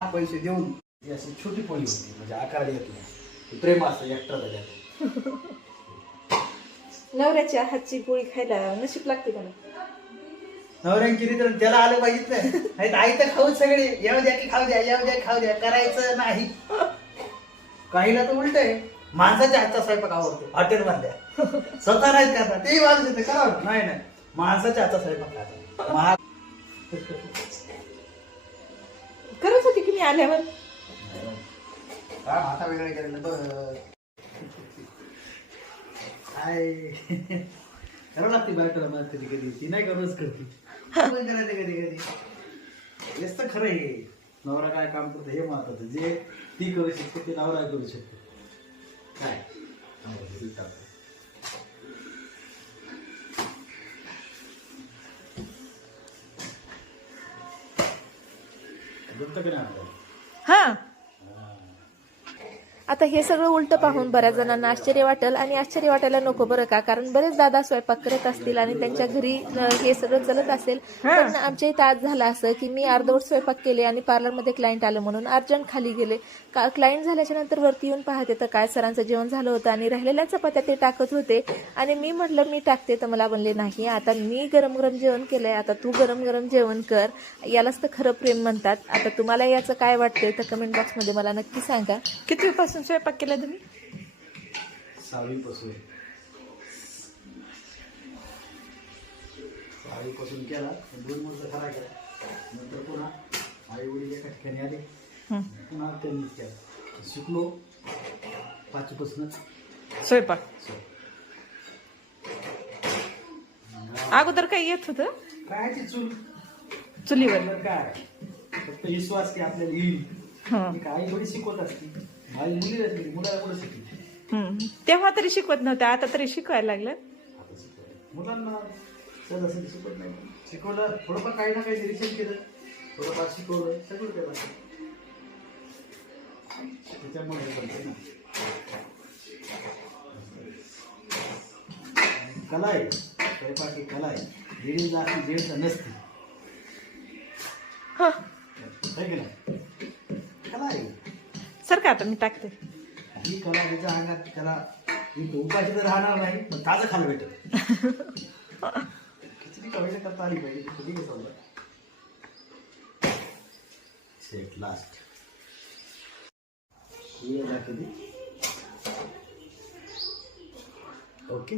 पैसे देऊन ही अशी छोटी पोळी होती, म्हणजे आकार येत नाही, प्रेम असतं एकटा त्याच्यात. नवऱ्याच्या हातची पोळी खायला नशीब लागते का? नवऱ्यांची रीत त्याला आलं पाहिजेत नाही, आई तर खाऊ सगळे, येऊ द्या की खाऊ द्या, येऊ द्या खाऊ द्या, करायचं नाही. काहीला तर उलट आहे, माणसाच्या हातचा स्वयंपाक आवडतो हॉटेल मधल्या, स्वतः नाहीत करता तेही माणूस येते करावं. नाही माणसाच्या हातचा स्वयंपाक खाता. करत होती की मी आल्यावर काय माथा वेगळा केलेला बघ काय करावं लागते बायकोला मदत कधी कधी, ती नाही करूच करते, पण करायचं कधी कधी. हेच तर खरं आहे, नवरा काय काम करतो हे महत्वाचं, जे ती करू शकते ते नवरा करू शकतो. काय जमतं की नाही? हा. आता हे सगळं उलट पाहून बऱ्याच जणांना आश्चर्य वाटेल, आणि आश्चर्य वाटायला नको बरं का, कारण बरेच दादा स्वयंपाक करत असतील आणि त्यांच्या घरी हे सगळं चलत असेल. पण आमच्या इथं आज झालं असं की मी अर्धवट स्वयंपाक केले आणि पार्लरमध्ये क्लायंट आलं म्हणून अर्जंट खाली गेले. क्लायंट झाल्याच्या नंतर वरती येऊन पाहते तर काय सरांचं जेवण झालं होतं आणि राहिलेल्या चपात्या ते टाकत होते. आणि मी म्हटलं मी टाकते, तर मला म्हणले नाही, आता मी गरम गरम जेवण केलंय, आता तू गरम गरम जेवण कर. यालाच तर खरं प्रेम म्हणतात. आता तुम्हाला याचं काय वाटतंय तर कमेंट बॉक्समध्ये मला नक्की सांगा. किती पासून स्वयंपाक केला तुम्ही? 6वी पासून केला, 2 वर्ष खरा केला. नंतर पुन्हा आई वडील एका ठिकाणी आले, पुन्हा त्यांनी केला. शिकलो 5वी पासूनच स्वयंपाक. अगोदर काही येत होतं? काय ती चुलीवर काय फक्त विश्वास की आपल्याला येईल. आई थोडी शिकवत असते, आई मुली असते, मुलाला कुठं शिकली. तेव्हा तरी शिकवत नव्हत्या, आता तरी शिकवायला लागलं. आता शिकवलं मुलांना, तर असं शिकवत नाही. शिकवलं थोडंफार, काही ना काही निरीक्षण केलं, थोडंफार शिकवलं, सगळं केलं. त्याच्यामुळे बनते ना, कला आहे स्वयंपाक, ही कला आहे. लेडीजला अशी जेंट्स नसते, आहे की नाही? कला आहे सर का आता मी टाकते ही कला, त्याच्या अंगात कला. उपाशी तर राहणार नाही, पण ताजं खायला भेटत. खिचडी कमी करता आली पाहिजे, कधी कसं सेट लास्ट कधी. ओके.